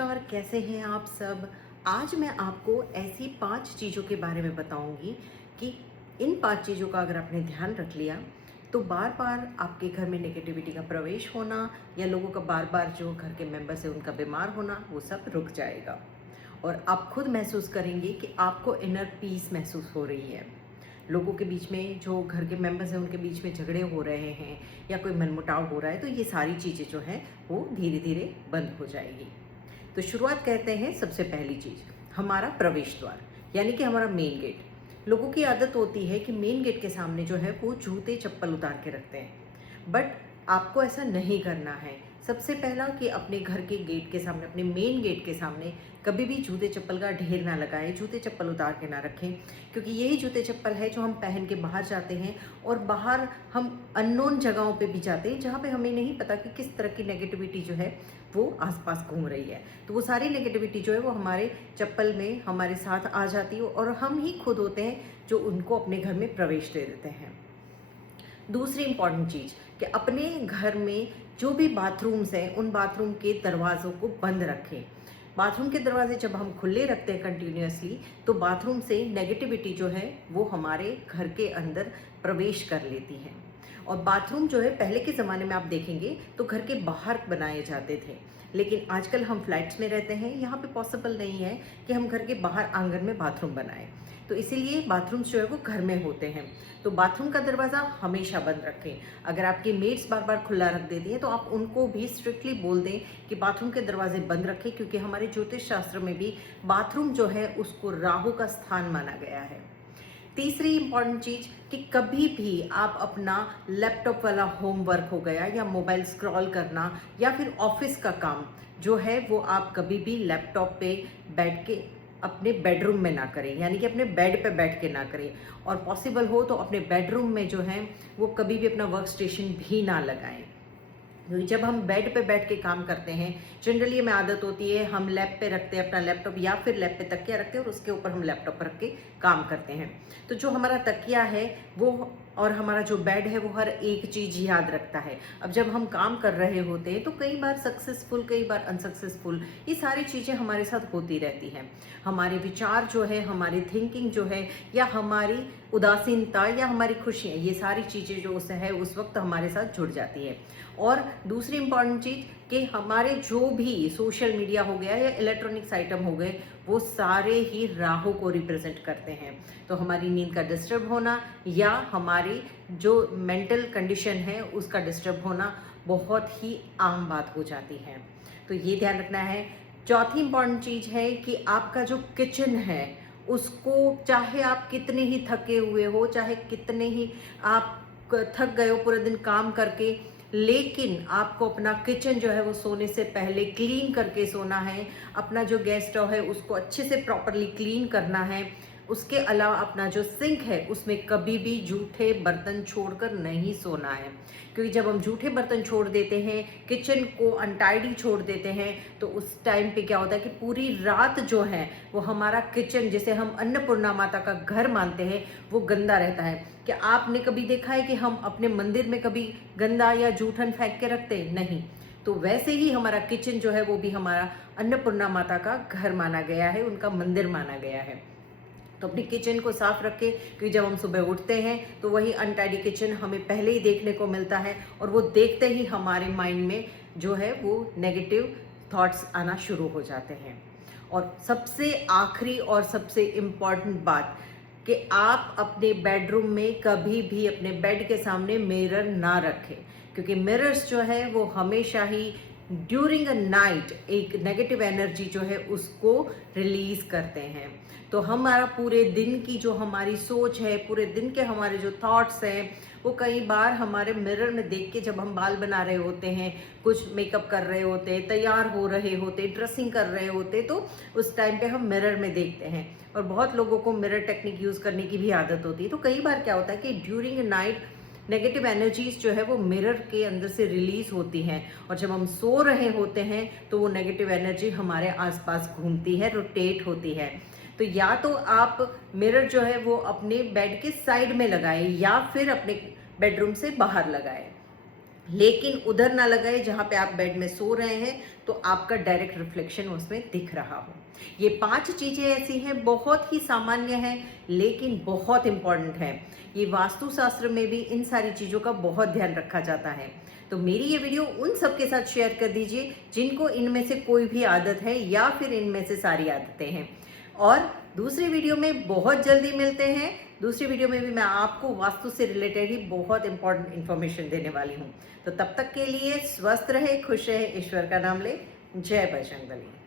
नमस्कार, कैसे हैं आप सब। आज मैं आपको ऐसी 5 चीज़ों के बारे में बताऊंगी कि इन 5 चीज़ों का अगर आपने ध्यान रख लिया तो बार बार आपके घर में नेगेटिविटी का प्रवेश होना या लोगों का बार बार जो घर के मेंबर्स है उनका बीमार होना वो सब रुक जाएगा। और आप खुद महसूस करेंगे कि आपको इनर पीस महसूस हो रही है। लोगों के बीच में जो घर के मेंबर्स हैं उनके बीच में झगड़े हो रहे हैं या कोई मनमुटाव हो रहा है, तो ये सारी चीज़ें जो हैं वो धीरे धीरे बंद हो जाएगी। तो शुरुआत कहते हैं, सबसे पहली चीज़ हमारा प्रवेश द्वार यानी कि हमारा मेन गेट। लोगों की आदत होती है कि मेन गेट के सामने जो है वो जूते चप्पल उतार के रखते हैं, बट आपको ऐसा नहीं करना है। सबसे पहला कि अपने घर के गेट के सामने, अपने मेन गेट के सामने कभी भी जूते चप्पल का ढेर ना लगाएं, जूते चप्पल उतार के ना रखें, क्योंकि यही जूते चप्पल है जो हम पहन के बाहर जाते हैं और बाहर हम अननोन जगहों पे भी जाते हैं जहाँ पे हमें नहीं पता कि किस तरह की नेगेटिविटी जो है वो आसपास घूम रही है। तो वो सारी नेगेटिविटी जो है वो हमारे चप्पल में हमारे साथ आ जाती है और हम ही खुद होते हैं जो उनको अपने घर में प्रवेश दे देते हैं। दूसरी इंपॉर्टेंट चीज़ कि अपने घर में जो भी बाथरूम्स हैं उन बाथरूम के दरवाज़ों को बंद रखें। बाथरूम के दरवाजे जब हम खुले रखते हैं कंटिन्यूअसली, तो बाथरूम से नेगेटिविटी जो है वो हमारे घर के अंदर प्रवेश कर लेती है। और बाथरूम जो है पहले के ज़माने में आप देखेंगे तो घर के बाहर बनाए जाते थे, लेकिन आजकल हम फ्लैट्स में रहते हैं, यहाँ पे पॉसिबल नहीं है कि हम घर के बाहर आंगन में बाथरूम बनाएं। तो इसीलिए बाथरूम्स जो है वो घर में होते हैं। तो बाथरूम का दरवाज़ा हमेशा बंद रखें। अगर आपकी मेड्स बार बार खुला रख देती हैं तो आप उनको भी स्ट्रिक्टली बोल दें कि बाथरूम के दरवाजे बंद रखें, क्योंकि हमारे ज्योतिष शास्त्र में भी बाथरूम जो है उसको राहु का स्थान माना गया है। तीसरी इंपॉर्टेंट चीज़ कि कभी भी आप अपना लैपटॉप वाला होमवर्क हो गया या मोबाइल स्क्रॉल करना या फिर ऑफिस का काम जो है वो आप कभी भी लैपटॉप पे बैठ के अपने बेडरूम में ना करें, यानी कि अपने बेड पे बैठ के ना करें। और पॉसिबल हो तो अपने बेडरूम में जो है वो कभी भी अपना वर्क स्टेशन भी ना लगाएं। क्योंकि जब हम बेड पे बैठ के काम करते हैं, जनरली हमें आदत होती है हम लैप पे रखते हैं अपना लैपटॉप या फिर लैप पे तकिया रखते हैं और उसके ऊपर हम लैपटॉप रख के काम करते हैं। तो जो हमारा तकिया है वो और हमारा जो बेड है वो हर एक चीज़ याद रखता है। अब जब हम काम कर रहे होते हैं तो कई बार सक्सेसफुल, कई बार अनसक्सेसफुल, ये सारी चीज़ें हमारे साथ होती रहती हैं। हमारे विचार जो है, हमारी थिंकिंग जो है, या हमारी उदासीनता या हमारी खुशियाँ, ये सारी चीज़ें जो है उस वक्त हमारे साथ जुड़ जाती है। और दूसरी इंपॉर्टेंट चीज़ कि हमारे जो भी सोशल मीडिया हो गया या इलेक्ट्रॉनिक्स आइटम हो गए वो सारे ही राहु को रिप्रेजेंट करते हैं। तो हमारी नींद का डिस्टर्ब होना या हमारी जो मेंटल कंडीशन है उसका डिस्टर्ब होना बहुत ही आम बात हो जाती है। तो ये ध्यान रखना है। चौथी इंपॉर्टेंट चीज़ है कि आपका जो किचन है उसको, चाहे आप कितने ही थके हुए हो, चाहे कितने ही आप थक गए हो पूरे दिन काम करके, लेकिन आपको अपना किचन जो है वो सोने से पहले क्लीन करके सोना है। अपना जो गैस स्टोव है उसको अच्छे से प्रॉपरली क्लीन करना है। उसके अलावा अपना जो सिंक है उसमें कभी भी जूठे बर्तन छोड़कर नहीं सोना है, क्योंकि जब हम जूठे बर्तन छोड़ देते हैं, किचन को अनटाइडी छोड़ देते हैं, तो उस टाइम पे क्या होता है कि पूरी रात जो है वो हमारा किचन, जिसे हम अन्नपूर्णा माता का घर मानते हैं, वो गंदा रहता है। क्या आपने कभी देखा है कि हम अपने मंदिर में कभी गंदा या जूठन फेंक के रखते हैं? नहीं। तो वैसे ही हमारा किचन जो है वो भी हमारा अन्नपूर्णा माता का घर माना गया है, उनका मंदिर माना गया है। तो अपने किचन को साफ रखें, क्योंकि जब हम सुबह उठते हैं तो वही अनटाइडी किचन हमें पहले ही देखने को मिलता है और वो देखते ही हमारे माइंड में जो है वो नेगेटिव थॉट्स आना शुरू हो जाते हैं। और सबसे आखिरी और सबसे इम्पॉर्टेंट बात कि आप अपने बेडरूम में कभी भी अपने बेड के सामने मिरर ना रखें, क्योंकि मिरर्स जो है वो हमेशा ही ड्यूरिंग अ नाइट एक नेगेटिव एनर्जी जो है उसको रिलीज करते हैं। तो हमारा पूरे दिन की जो हमारी सोच है, पूरे दिन के हमारे जो थॉट्स हैं, वो कई बार हमारे मिरर में देख के, जब हम बाल बना रहे होते हैं, कुछ मेकअप कर रहे होते हैं, तैयार हो रहे होते, ड्रेसिंग कर रहे होते, तो उस टाइम पे हम मिरर में देखते हैं। और बहुत लोगों को मिरर टेक्निक यूज़ करने की भी आदत होती है। तो कई बार क्या होता है कि ड्यूरिंग नाइट नेगेटिव एनर्जीज जो है वो मिरर के अंदर से रिलीज होती हैं, और जब हम सो रहे होते हैं तो वो नेगेटिव एनर्जी हमारे आसपास घूमती है, रोटेट होती है। तो या तो आप मिरर जो है वो अपने बेड के साइड में लगाएं या फिर अपने बेडरूम से बाहर लगाएं। लेकिन उधर ना लगाए जहाँ पे आप बेड में सो रहे हैं, तो आपका डायरेक्ट रिफ्लेक्शन उसमें दिख रहा हो। ये 5 चीज़ें ऐसी हैं, बहुत ही सामान्य हैं, लेकिन बहुत इम्पॉर्टेंट है। ये वास्तुशास्त्र में भी इन सारी चीज़ों का बहुत ध्यान रखा जाता है। तो मेरी ये वीडियो उन सबके साथ शेयर कर दीजिए जिनको इनमें से कोई भी आदत है या फिर इनमें से सारी आदतें हैं। और दूसरी वीडियो में बहुत जल्दी मिलते हैं। दूसरी वीडियो में भी मैं आपको वास्तु से रिलेटेड ही बहुत इंपॉर्टेंट इन्फॉर्मेशन देने वाली हूँ। तो तब तक के लिए स्वस्थ रहे, खुश रहे, ईश्वर का नाम ले। जय बजरंगबली।